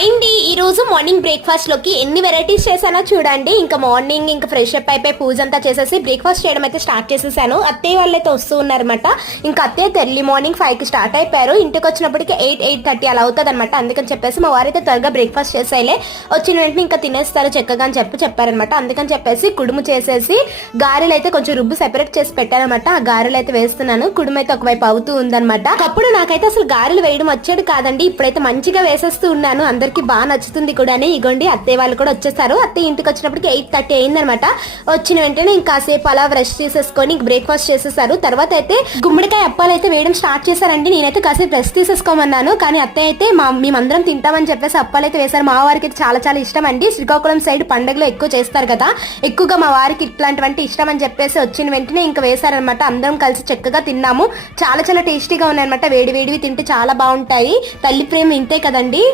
అయింది. ఈ రోజు మార్నింగ్ బ్రేక్ఫాస్ట్ లోకి ఎన్ని వెరైటీస్ చేశానో చూడండి. ఇంకా మార్నింగ్ ఇంకా ఫ్రెష్ అప్ అయిపోయి పూజ అంతా చేసేసి బ్రేక్ఫాస్ట్ చేయడం అయితే స్టార్ట్ చేసేసాను. అత్తయ్య వాళ్ళు అయితే వస్తూ ఉన్నారనమాట. ఇంకా అత్తయ్య ఎర్లీ మార్నింగ్ 5 కి స్టార్ట్ అయిపోయారు. ఇంటికి వచ్చినప్పటికి 8:30 అలా అవుతుంది అనమాట. అందుకని చెప్పేసి మా వారైతే త్వరగా బ్రేక్ఫాస్ట్ చేసేలే, వచ్చిన వెంటనే ఇంకా తినేస్తారు చక్కగా అని చెప్పారనమాట. అందుకని చెప్పేసి కుడుము చేసేసి గారెలు అయితే కొంచెం రుబ్బు సెపరేట్ చేసి పెట్టారనమాట. ఆ గారెలు అయితే వేస్తున్నాను. కుడుము అయితే ఒకవైపు అవుతూ ఉందనమాట. అప్పుడు నాకైతే అసలు గారెలు వేయడం వచ్చేది కాదండి. ఇప్పుడైతే మంచిగా వేసేస్తూ ఉన్నాను. అందరికి బాగా నచ్చుతుంది కూడా. ఇగోండి అత్తయ్య వాళ్ళు కూడా వచ్చేస్తారు. అత్తయ్య ఇంటికి వచ్చినప్పటికి 8:30 అయిందనమాట. వచ్చిన వెంటనే ఇంకాసేపు అలా బ్రష్ చేసేసుకొని బ్రేక్ఫాస్ట్ చేసేసారు. తర్వాత అయితే గుమ్మడికాయ అప్పాలు అయితే వేయడం స్టార్ట్ చేశారండి. నేనైతే కాసేపు రెస్ట్ తీసేసుకోమన్నాను, కానీ అత్తయ్య అయితే మేమందరం తింటామని చెప్పేసి అప్పాలు అయితే వేశారు. మా వారికి అయితే చాలా చాలా ఇష్టం అండి. శ్రీకాకుళం సైడ్ పండుగలో ఎక్కువ చేస్తారు కదా, ఎక్కువగా మా వారికి ఇట్లాంటివంటి ఇష్టం అని చెప్పేసి వచ్చిన వెంటనే ఇంకా వేశారనమాట. అందరం కలిసి చక్కగా తిన్నాము. చాలా చాలా టేస్టీగా ఉన్నాయన్నమాట. వేడి వేడివి తింటే చాలా బాగుంటాయి. తల్లి ప్రేమ ఇంతే కదండి.